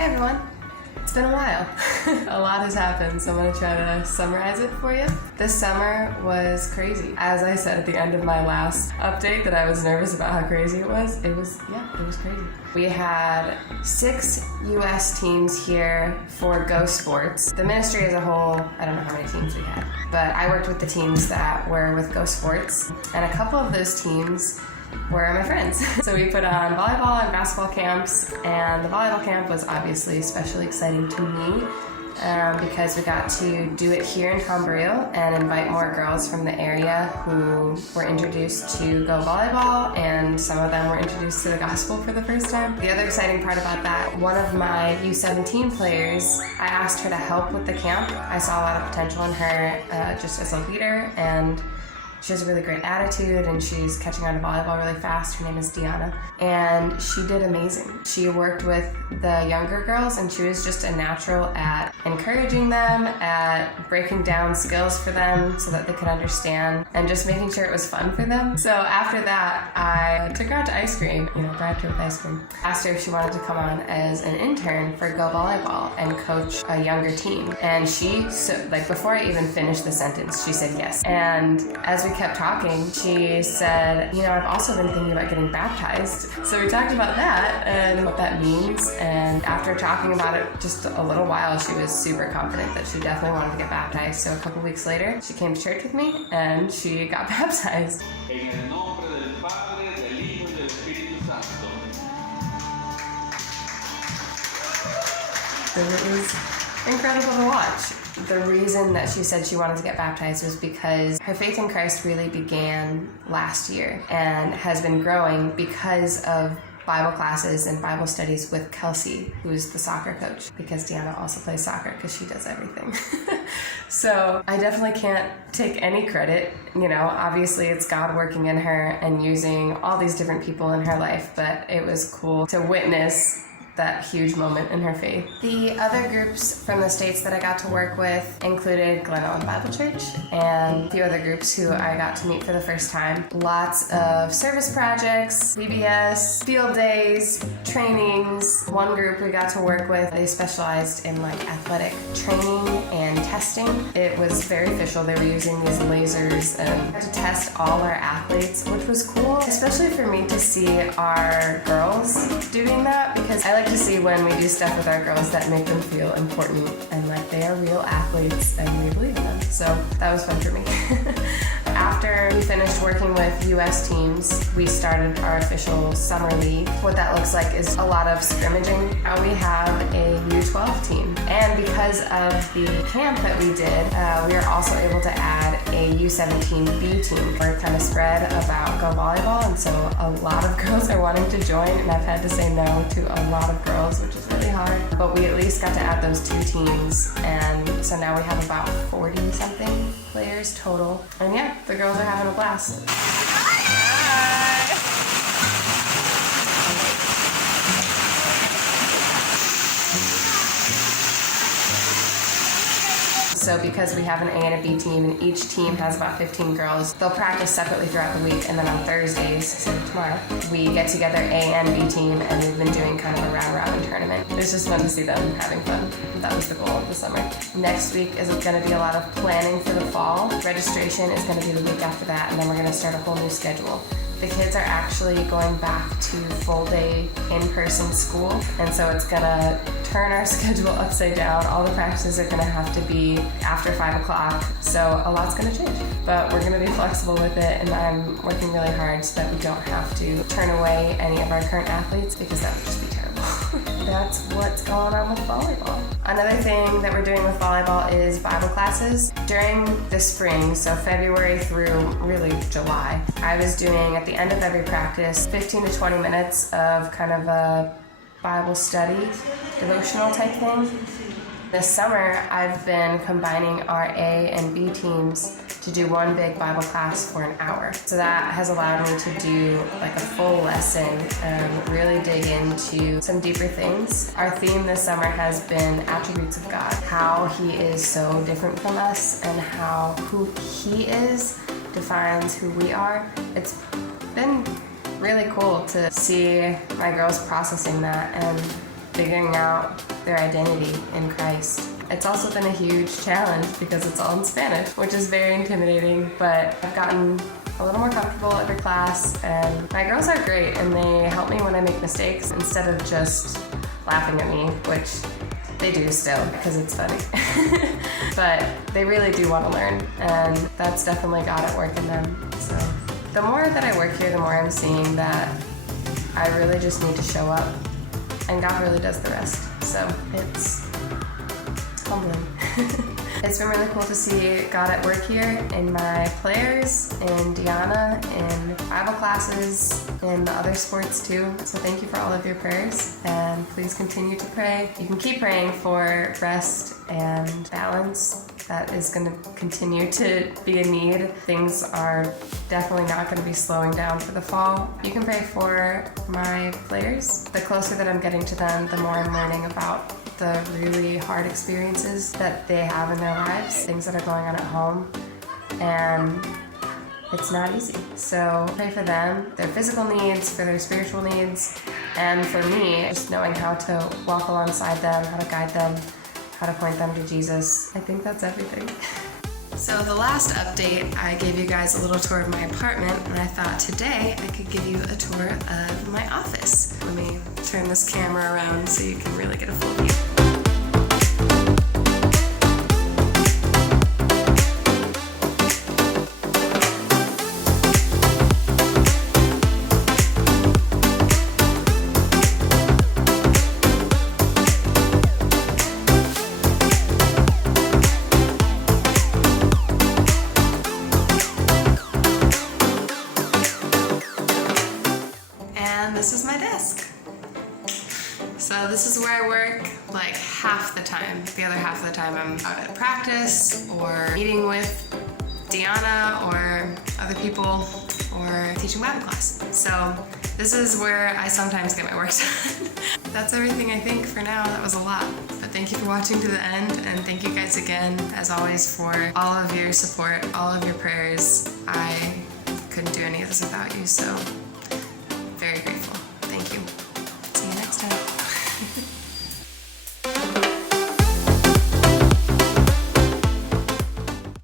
Hey everyone! It's been a while. A lot has happened, so I'm going to try to summarize it for you. This summer was crazy. As I said at the end of my last update that I was nervous about how crazy it was crazy. We had 6 U.S. teams here for GO Sports. The ministry as a whole, I don't know how many teams we had, but I worked with the teams that were with GO Sports, and a couple of those teams were my friends. So we put on volleyball and basketball camps, and the volleyball camp was obviously especially exciting to me because we got to do it here in Cambrio and invite more girls from the area who were introduced to GO Voleibol, and some of them were introduced to the gospel for the first time. The other exciting part about that, one of my U17 players, I asked her to help with the camp. I saw a lot of potential in her just as a leader, and she has a really great attitude, and she's catching on to volleyball really fast. Her name is Diana, and she did amazing. She worked with the younger girls, and she was just a natural at encouraging them, at breaking down skills for them so that they could understand, and just making sure it was fun for them. So after that, I took her out to ice cream, bribed her with ice cream. Asked her if she wanted to come on as an intern for GO Voleibol and coach a younger team. And she, before I even finished the sentence, she said yes. And as we kept talking, she said, I've also been thinking about getting baptized. So we talked about that and what that means, and after talking about it just a little while, she was super confident that she definitely wanted to get baptized. So a couple weeks later, she came to church with me and she got baptized. So it was incredible to watch. The reason that she said she wanted to get baptized was because her faith in Christ really began last year and has been growing because of Bible classes and Bible studies with Kelsey, who's the soccer coach, because Deanna also plays soccer because she does everything. So I definitely can't take any credit. Obviously it's God working in her and using all these different people in her life, but it was cool to witness that huge moment in her faith. The other groups from the States that I got to work with included Glen Ellen Bible Church and a few other groups who I got to meet for the first time. Lots of service projects, VBS, field days, trainings. One group we got to work with, they specialized in athletic training and testing. It was very official. They were using these lasers and had to test all our athletes, which was cool, especially for me to see our girls doing that, because I like to see when we do stuff with our girls that make them feel important and like they are real athletes and we believe in them. So that was fun for me. After we finished working with U.S. teams, we started our official summer league. What that looks like is a lot of scrimmaging. Now we have a U12 team. And because of the camp that we did, we are also able to add a U17B team. We're kind of spread about GO Voleibol, and so a lot of girls are wanting to join, and I've had to say no to a lot of girls, which is really hard. But we at least got to add those 2 teams, and so now we have about 40-something players total. And yeah, the girls are having a blast. So because we have an A and a B team, and each team has about 15 girls, they'll practice separately throughout the week, and then on Thursdays, so tomorrow, we get together A and B team, and we've been doing kind of a round-robin tournament. It's just fun to see them having fun. That was the goal of the summer. Next week is going to be a lot of planning for the fall. Registration is going to be the week after that, and then we're going to start a whole new schedule. The kids are actually going back to full-day in-person school, and so it's going to turn our schedule upside down. All the practices are going to have to be after 5 o'clock, so a lot's going to change. But we're going to be flexible with it, and I'm working really hard so that we don't have to turn away any of our current athletes, because that would just be terrible. That's what's going on with volleyball. Another thing that we're doing with volleyball is Bible classes. During the spring, so February through really July, I was doing at the end of every practice 15 to 20 minutes of kind of a Bible study, devotional type thing. This summer, I've been combining our A and B teams to do one big Bible class for an hour. So that has allowed me to do a full lesson and really dig into some deeper things. Our theme this summer has been attributes of God, how He is so different from us and how who He is defines who we are. It's been really cool to see my girls processing that and figuring out their identity in Christ. It's also been a huge challenge because it's all in Spanish, which is very intimidating, but I've gotten a little more comfortable every class, and my girls are great, and they help me when I make mistakes instead of just laughing at me, which they do still because it's funny. But they really do want to learn, and that's definitely God at work in them. So the more that I work here, the more I'm seeing that I really just need to show up, and God really does the rest. So it's humbling. It's been really cool to see God at work here in my players, in Deanna, in Bible classes, in the other sports too. So thank you for all of your prayers, and please continue to pray. You can keep praying for rest and balance. That is going to continue to be a need. Things are definitely not going to be slowing down for the fall. You can pray for my players. The closer that I'm getting to them, the more I'm learning about the really hard experiences that they have in their lives, things that are going on at home, and it's not easy. So pray for them, their physical needs, for their spiritual needs, and for me, just knowing how to walk alongside them, how to guide them, how to point them to Jesus. I think that's everything. So the last update, I gave you guys a little tour of my apartment, and I thought today I could give you a tour of my office. Let me turn this camera around so you can really get a full view. This is my desk. So this is where I work like half the time. The other half of the time I'm out at practice or meeting with Deanna or other people or teaching Bible class. So this is where I sometimes get my work done. That's everything I think for now. That was a lot. But thank you for watching to the end, and thank you guys again, as always, for all of your support, all of your prayers. I couldn't do any of this without you, so